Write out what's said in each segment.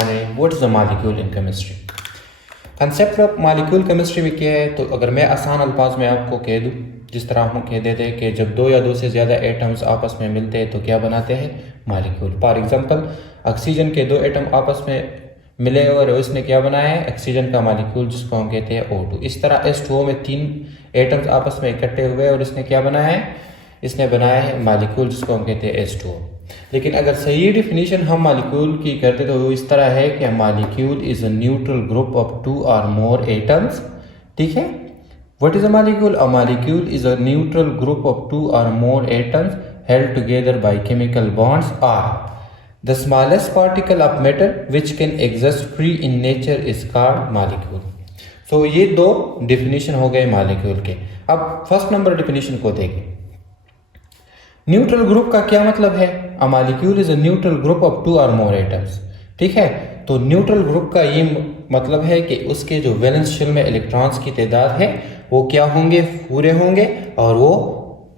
What is the molecule in chemistry. Concept of molecule chemistry में क्या है, तो अगर मैं आसान अल्फाज में आपको कह दूँ, जिस तरह हम कह देते हैं कि जब दो या दो से ज़्यादा एटम्स आपस में मिलते हैं तो क्या बनाते हैं, मॉलिक्यूल। फॉर एग्जांपल ऑक्सीजन के दो एटम आपस में मिले और इसने क्या बनाया है, ऑक्सीजन का मॉलिक्यूल, जिसको हम कहते हैं O2। इस तरह H2O में तीन एटम्स आपस में इकट्ठे हुए और इसने क्या बनाया है, इसने बनाया है मॉलिक्यूल, जिसको हम कहते हैं H2O। लेकिन अगर सही डिफिनीशन हम मॉलिक्यूल की करते तो वो इस तरह है कि molecule is a neutral group of two or more atoms. ठीक है, what is a molecule? A molecule is a neutral group of two or more atoms held together by chemical bonds are the smallest particle of matter which can exist free in nature is called molecule. So ये दो definition हो गए molecule के। अब first number definition को देखें। Neutral group का क्या मतलब है? A molecule is a neutral group of two or more atoms. ठीक है, तो न्यूट्रल ग्रुप का ये मतलब है कि उसके जो वैलेंस शेल में इलेक्ट्रॉन्स की तादाद है वो क्या होंगे, पूरे होंगे, और वो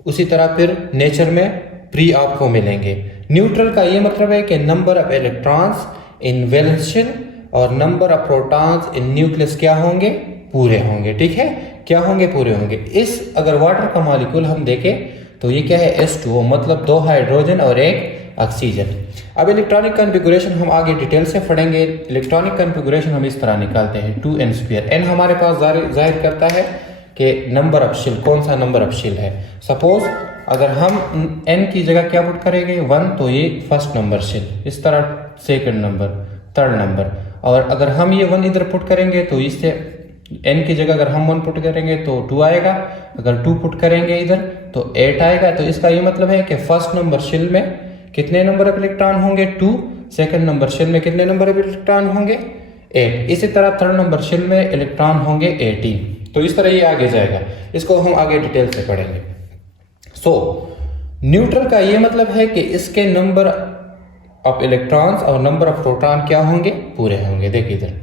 उसी तरह फिर नेचर में फ्री आपको मिलेंगे। न्यूट्रल का ये मतलब है कि number of electrons in valence shell और number of protons in nucleus क्या होंगे, पूरे होंगे। ठीक है, क्या होंगे, पूरे होंगे। इस अगर वाटर का मॉलिक्यूल हम देखें तो ये क्या है, H2O, मतलब दो हाइड्रोजन और एक ऑक्सीजन। अब इलेक्ट्रॉनिक कॉन्फ़िगरेशन हम आगे डिटेल से पढ़ेंगे। इलेक्ट्रॉनिक कॉन्फ़िगरेशन हम इस तरह निकालते हैं, 2n स्क्वायर। n हमारे पास जाहिर करता है कि नंबर ऑफ शेल, कौन सा नंबर ऑफ शेल है। सपोज अगर हम n की जगह क्या पुट करेंगे, 1, तो ये फर्स्ट नंबर शेल, इस तरह सेकंड नंबर, थर्ड नंबर। और अगर हम ये 1 इधर पुट करेंगे तो इससे n की जगह अगर हम 1 पुट करेंगे तो 2 आएगा, अगर 2 पुट करेंगे इधर तो 8 आएगा। तो इसका ये मतलब है कि फर्स्ट नंबर शेल में कितने नंबर ऑफ इलेक्ट्रॉन होंगे, 2। सेकंड नंबर शेल में कितने नंबर ऑफ इलेक्ट्रॉन होंगे, 8। इसी तरह थर्ड नंबर शेल में इलेक्ट्रॉन होंगे 18। तो इस तरह ये आगे जाएगा, इसको हम आगे डिटेल से पढ़ेंगे। सो न्यूट्रल का ये मतलब है कि इसके नंबर ऑफ इलेक्ट्रॉन्स और नंबर ऑफ प्रोटॉन क्या होंगे, पूरे होंगे। देखिए इधर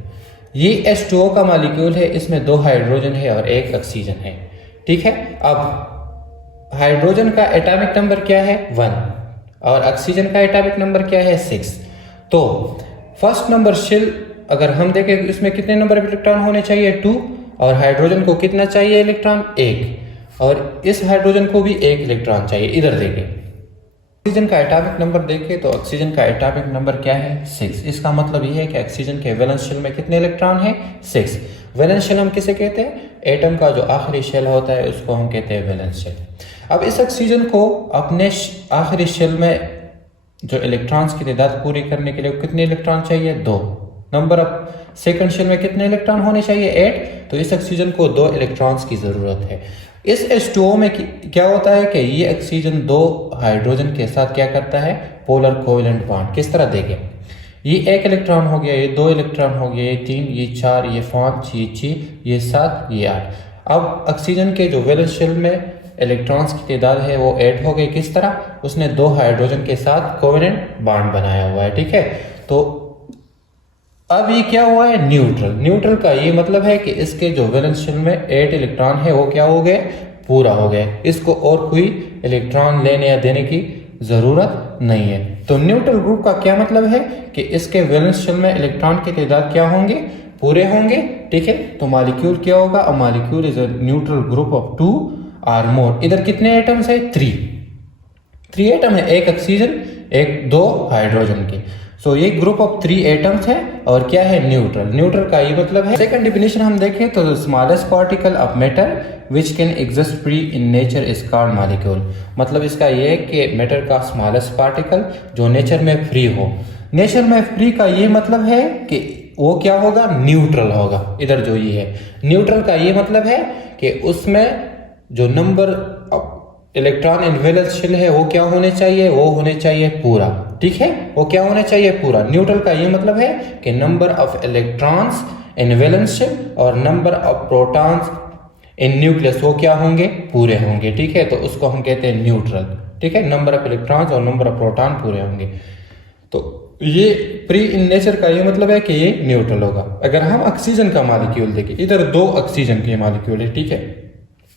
ये H2O का मॉलिक्यूल है, इसमें दो हाइड्रोजन है और एक ऑक्सीजन है। ठीक है, अब हाइड्रोजन का एटॉमिक नंबर क्या है, 1, और ऑक्सीजन का एटॉमिक नंबर क्या है, 6। तो फर्स्ट नंबर शेल अगर हम देखें इसमें कितने नंबर इलेक्ट्रॉन होने चाहिए, 2, और हाइड्रोजन को कितना चाहिए इलेक्ट्रॉन, 1, और इस हाइड्रोजन को भी 1 इलेक्ट्रॉन चाहिए। इधर देखें ऑक्सीजन का एटॉमिक नंबर देखें तो ऑक्सीजन का एटॉमिक नंबर क्या है, 6। इसका मतलब ये है कि ऑक्सीजन के वैलेंस शेल में कितने इलेक्ट्रॉन है, 6। वैलेंस शेल हम किसे कहते हैं, एटम का जो आखिरी शेल होता है उसको हम कहते हैं वैलेंस शेल। अब इस ऑक्सीजन को अपने आखिरी शेल में जो इलेक्ट्रॉन्स की तादाद पूरी करने के लिए कितने इलेक्ट्रॉन चाहिए, 2। नंबर ऑफ सेकंड शेल में कितने इलेक्ट्रॉन होने चाहिए, 8। तो इस ऑक्सीजन को 2 इलेक्ट्रॉन्स की जरूरत है। इस H2O में क्या होता है कि ये ऑक्सीजन 2 हाइड्रोजन के साथ क्या करता है, पोलर कोवेलेंट बॉन्ड। किस तरह देखें, ये 1 इलेक्ट्रॉन हो गया, ये 2 इलेक्ट्रॉन हो गया, ये 3, ये 4, ये 5, ये 6, ये 7, ये 8। अब ऑक्सीजन के जो वैलेंस शेल में इलेक्ट्रॉन्स की तादाद है वो 8 हो गई। किस तरह, उसने 2 हाइड्रोजन के साथ कोवेलेंट बॉन्ड बनाया हुआ है। ठीक है, तो अब ये क्या हुआ है, न्यूट्रल। न्यूट्रल का ये मतलब है कि इसके जो वैलेंस शेल में 8 इलेक्ट्रॉन है वो क्या हो गए, पूरा हो गए। इसको और कोई इलेक्ट्रॉन लेने या देने की जरूरत नहीं है। तो न्यूट्रल ग्रुप का क्या मतलब है कि इसके वैलेंस शेल में इलेक्ट्रॉन की तादाद क्या होंगे, पूरे होंगे। ठीक है, तो मॉलिक्यूल क्या होगा, अ molecule is a neutral group of 2 और मोर। इधर कितने एटम्स है, 3 एटम है, एक ऑक्सीजन, एक 2 हाइड्रोजन के। सो ये ग्रुप ऑफ 3 एटम्स है और क्या है, न्यूट्रल। न्यूट्रल का ये मतलब है। सेकंड डिफिनेशन हम देखें तो smallest particle of matter which can exist free in nature is called molecule. मतलब इसका ये है कि मैटर का स्मॉलेस्ट पार्टिकल जो नेचर में फ्री हो। नेचर में फ्री का ये मतलब है कि वो क्या होगा, न्यूट्रल होगा। इधर जो ये है न्यूट्रल का ये मतलब है कि उसमें जो number of electron in valence shell है वो क्या होने चाहिए, वो होने चाहिए पूरा। ठीक है, वो क्या होने चाहिए, पूरा। न्यूट्रल का ये मतलब है कि number of electrons in valence shell और number of protons in nucleus वो क्या होंगे, पूरे होंगे। ठीक है, तो उसको हम कहते हैं न्यूट्रल। ठीक है, नंबर ऑफ इलेक्ट्रॉन्स और नंबर ऑफ प्रोटॉन पूरे होंगे। तो ये प्री इन नेचर का ये मतलब है कि ये न्यूट्रल होगा। अगर हम ऑक्सीजन का मॉलिक्यूल देखें, इधर 2 ऑक्सीजन के मॉलिक्यूल है। ठीक है,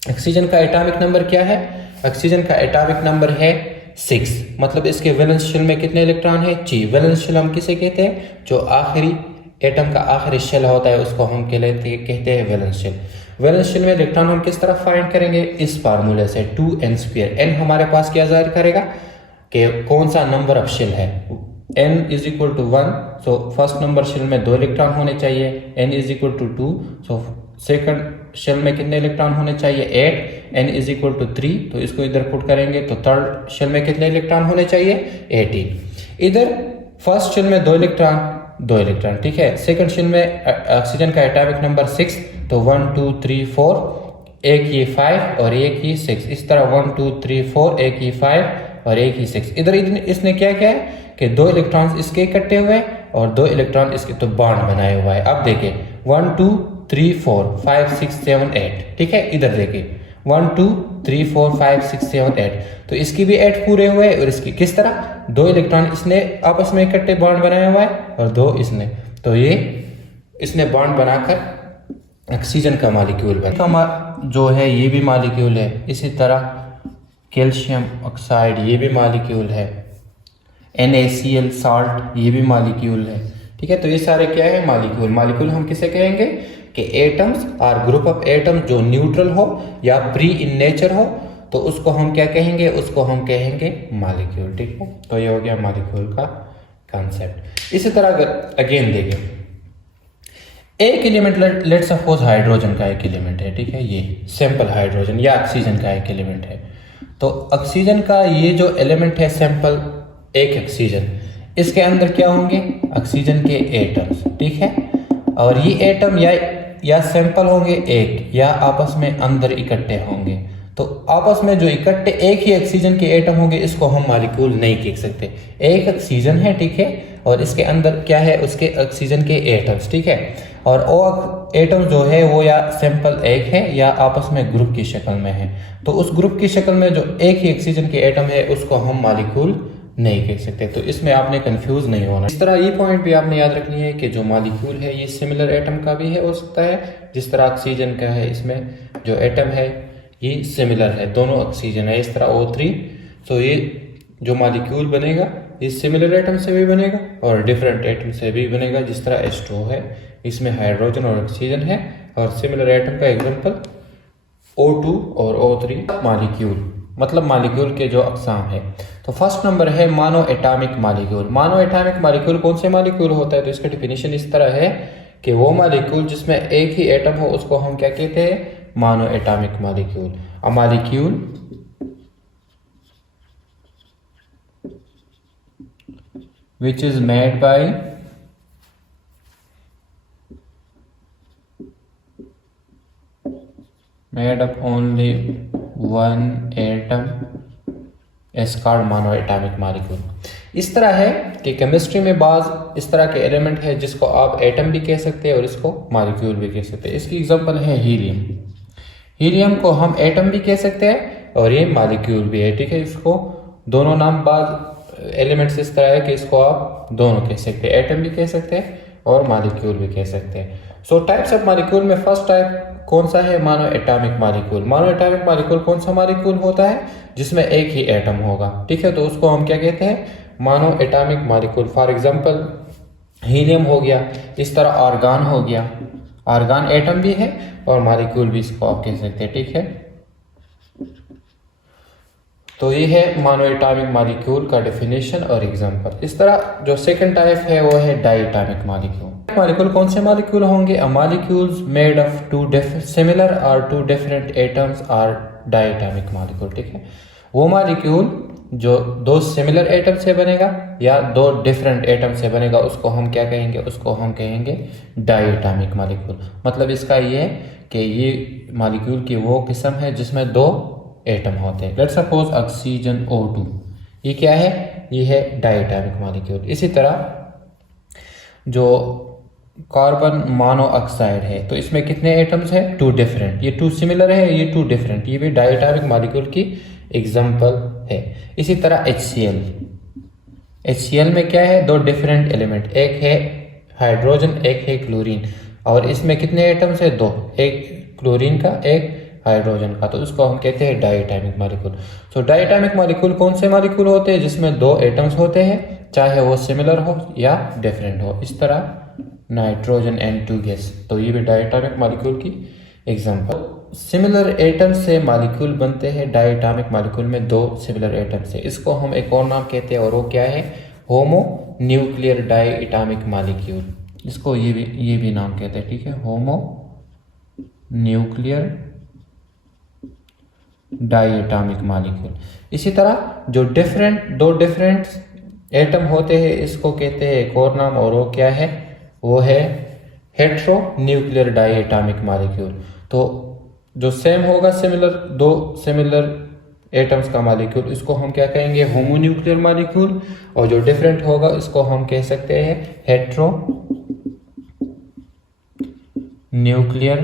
ऑक्सीजन का एटॉमिक नंबर क्या है, ऑक्सीजन का एटॉमिक नंबर है 6, मतलब इसके वैलेंस शेल में कितने इलेक्ट्रॉन है? ची। वैलेंस शेल हम किसे कहते हैं? जो आखिरी एटम का आखिरी शेल होता है उसको हम कहते हैं वैलेंस शेल। वैलेंस शेल में इलेक्ट्रॉन हम किस तरह फाइंड करेंगे? इस फार्मूले से 2n²। n हमारे पास क्या जाहिर करेगा कि कौन सा नंबर ऑफ शेल है। n is equal to 1, so first number shell में 2 इलेक्ट्रॉन होने चाहिए। n is equal to 2, so second shell में कितने इलेक्ट्रॉन होने चाहिए? 8। n इज इक्वल टू 3, तो इसको इधर पुट करेंगे तो थर्ड शेल में कितने इलेक्ट्रॉन होने चाहिए? 18। इधर फर्स्ट शेल में 2 इलेक्ट्रॉन, ठीक है। सेकंड शेल में ऑक्सीजन का एटॉमिक नंबर 6, तो 1 2 3 4, एक ये 5 और एक ही 6। इस तरह 1 2 3 4, एक ही 5 और एक ही 6। इधर इसने क्या किया है कि 2 इलेक्ट्रॉन्स इसके इकट्ठे हुए और 2 इलेक्ट्रॉन इसके तो बॉन्ड बनाए हुआ है। अब देखिए 1 2 3 4 5 6 7 8, ठीक है। इधर देखिए 1 2 3 4 5 6 7 8, तो इसकी भी 8 पूरे हुए और इसकी किस तरह 2 इलेक्ट्रॉन इसने आपस में इकट्ठे बॉन्ड बनाया हुआ है और 2 इसने, तो ये इसने बॉन्ड बनाकर ऑक्सीजन का मॉलिक्यूल बना। जो है ये भी मॉलिक्यूल है। इसी तरह कैल्शियम ऑक्साइड ये भी मॉलिक्यूल है। NaCl साल्ट ये भी मॉलिक्यूल है, ठीक है। तो ये सारे क्या है? मॉलिक्यूल। मॉलिक्यूल हम किसे कहेंगे कि एटम्स और ग्रुप ऑफ एटम जो न्यूट्रल हो या फ्री इन नेचर हो, तो उसको हम क्या कहेंगे? उसको हम कहेंगे मॉलिक्यूल, ठीक है। तो ये हो गया मॉलिक्यूल का कॉन्सेप्ट। इसी तरह अगर अगेन देखें एक एलिमेंट, लेट सपोज हाइड्रोजन का एक एलिमेंट है, ठीक है। ये सैंपल हाइड्रोजन या ऑक्सीजन का एक एलिमेंट है। तो ऑक्सीजन का ये जो एलिमेंट है सैंपल एक ऑक्सीजन, इसके अंदर क्या होंगे? ऑक्सीजन के एटम्स, ठीक है। और ये एटम या सैंपल होंगे एक या आपस में अंदर इकट्ठे होंगे। तो आपस में जो इकट्ठे एक ही ऑक्सीजन के एटम होंगे इसको हम मॉलिक्यूल नहीं कह सकते। एक ऑक्सीजन है, ठीक है, और इसके अंदर क्या है? उसके ऑक्सीजन के एटम्स, ठीक है। और वो एटम जो है वो या सैंपल एक है या आपस में ग्रुप की शक्ल में है। तो उस ग्रुप की शक्ल में जो एक ही ऑक्सीजन के एटम है उसको हम मॉलिक्यूल नहीं कह सकते। तो इसमें आपने कंफ्यूज नहीं होना। इस तरह ये पॉइंट भी आपने याद रखनी है कि जो मॉलिक्यूल है ये सिमिलर एटम का भी है हो सकता है, जिस तरह ऑक्सीजन का है। इसमें जो एटम है ये सिमिलर है, दोनों ऑक्सीजन है। इस तरह O3, तो ये जो मॉलिक्यूल बनेगा ये सिमिलर एटम से भी बनेगा और डिफरेंट एटम से भी बनेगा। जिस तरह H2 है, इसमें हाइड्रोजन और ऑक्सीजन है, और सिमिलर एटम का एग्जांपल O2 और O3। मॉलिक्यूल मतलब मॉलिक्यूल के जो अक़साम है। तो फर्स्ट नंबर है mono atomic molecule. Mono atomic molecule कौन से मॉलिक्यूल होता है? तो इसका डिफिनीशन इस तरह है कि वो मॉलिक्यूल जिसमें एक ही एटम हो उसको हम क्या कहते हैं? Mono atomic molecule. A molecule which is made by made up only one atom is called monoatomic molecule। इस तरह है कि केमिस्ट्री में बाज इस तरह के एलिमेंट है जिसको आप एटम भी कह सकते हैं और इसको मॉलिक्यूल भी कह सकते हैं। इसकी एग्जांपल है हीलियम। हीलियम को हम एटम भी कह सकते हैं और ये मॉलिक्यूल भी है, ठीक है। इसको दोनों नाम बाज एलिमेंट्स इस तरह है कि इसको आप दोनों कह सकते हैं, एटम भी कह सकते हैं और मॉलिक्यूल भी कह सकते हैं। सो टाइप्स ऑफ मॉलिक्यूल में फर्स्ट टाइप कौन सा है? Mono atomic molecule. Mono atomic molecule कौन सा मॉलिक्यूल होता है? जिसमें एक ही एटम होगा, ठीक है। तो उसको हम क्या कहते हैं? Mono atomic molecule. For example helium हो गया, इस तरह आर्गन हो गया। आर्गन एटम भी है और मॉलिक्यूल भी इसको आप कह सकते हैं, ठीक है। तो ये है मोनो एटॉमिक मॉलिक्यूल का डेफिनेशन और एग्जांपल। इस तरह जो सेकंड टाइप है वो है डायटॉमिक मॉलिक्यूल। मॉलिक्यूल कौन से मॉलिक्यूल होंगे? A molecules made of two similar or two different atoms are diatomic molecule, ठीक है। वो मॉलिक्यूल जो दो सिमिलर एटम से बनेगा या दो डिफरेंट एटम से बनेगा उसको हम क्या कहेंगे? उसको हम कहेंगे डायटॉमिक मॉलिक्यूल। मतलब इसका ये है कि ये मॉलिक्यूल की वो किस्म है जिसमें दो एटम होते हैं। लेट्स सपोज ऑक्सीजन O2, ये क्या है? ये है डायटॉमिक मॉलिक्यूल। इसी तरह जो कार्बन मोनोऑक्साइड है तो इसमें कितने एटम्स हैं? 2 डिफरेंट। ये 2 सिमिलर है, ये 2 डिफरेंट, ये भी डायटॉमिक मॉलिक्यूल की एग्जांपल है। इसी तरह HCl में क्या है? 2 डिफरेंट एलिमेंट, एक है हाइड्रोजन, एक है क्लोरीन, और इसमें कितने एटम्स है? 2, एक क्लोरीन का, एक हाइड्रोजन का, तो इसको हम कहते हैं डायटोमिक मॉलिक्यूल। तो डायटोमिक मॉलिक्यूल कौन से मॉलिक्यूल होते हैं? जिसमें दो एटम्स होते हैं, चाहे वो सिमिलर हो या डिफरेंट हो। इस तरह नाइट्रोजन एंड 2 गैस, तो ये भी डायटोमिक मॉलिक्यूल की एग्जांपल। सिमिलर एटम से मॉलिक्यूल बनते हैं, डायटोमिक मॉलिक्यूल में दो सिमिलर एटम से। इसको हम एक और नाम कहते हैं, और वो क्या है? Homo nuclear diatomic molecule. इसको ये भी नाम कहते हैं, ठीक है, होमो न्यूक्लियर डायटोमिक मॉलिक्यूल। इसी तरह जो दो डिफरेंट एटम होते हैं, इसको कहते हैं एक और नाम, और वो क्या है? वो है हेट्रो न्यूक्लियर डायटोमिक मॉलिक्यूल। तो जो सेम होगा, दो सिमिलर एटम्स का मॉलिक्यूल, इसको हम क्या कहेंगे? Homo nuclear molecule. और जो डिफरेंट होगा, इसको हम कह सकते हैं हेट्रो न्यूक्लियर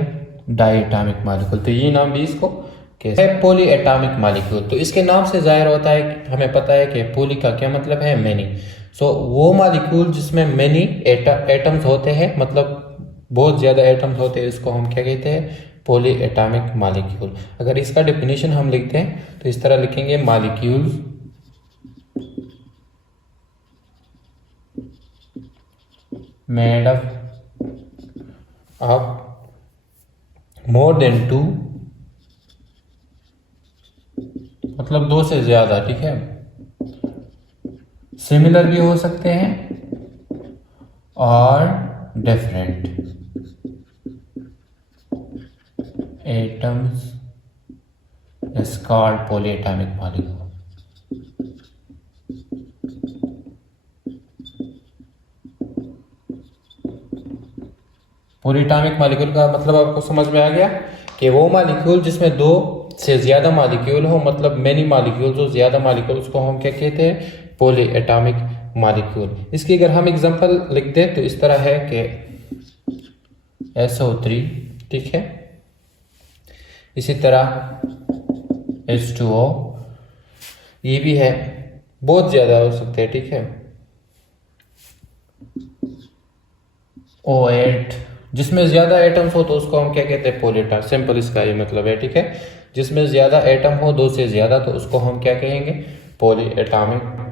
डायटोमिक मॉलिक्यूल। तो ये नाम भी इसको कहते हैं पॉली एटॉमिक मॉलिक्यूल। तो इसके नाम से जाहिर होता है कि हमें पता है कि पॉली का क्या मतलब है? मैनी। सो वो मॉलिक्यूल जिसमें मैनी एटम्स होते हैं, मतलब बहुत ज़्यादा एटम्स होते हैं, इसको हम क्या कहते हैं? Poly atomic molecule. अगर इसका डेफिनेशन हम लिखते हैं तो इस तरह लिखेंगे, molecules made of more than 2, मतलब दो से ज्यादा, ठीक है, सिमिलर भी हो सकते हैं और different atoms is called polyatomic molecule. Polyatomic molecule का मतलब आपको समझ में आ गया कि वो मॉलिक्यूल जिसमें दो से ज्यादा मॉलिक्यूल हो, मतलब मेनी मॉलिक्यूल, जो ज्यादा मॉलिक्यूल, उसको हम क्या कहते हैं? Polyatomic molecule. इसकी अगर हम एग्जांपल लिख दें तो इस तरह है कि SO3, ठीक है, इसी तरह H2O, ये भी है, बहुत ज्यादा हो सकते हैं, ठीक है, O8, जिसमें ज्यादा एटम्स हो तो उसको हम क्या कहते हैं? पॉलीएटॉमिक। सिंपल इसका ये मतलब है, ठीक है, जिसमें ज्यादा एटम हो, दो से ज्यादा, तो उसको हम क्या कहेंगे? पॉलीएटॉमिक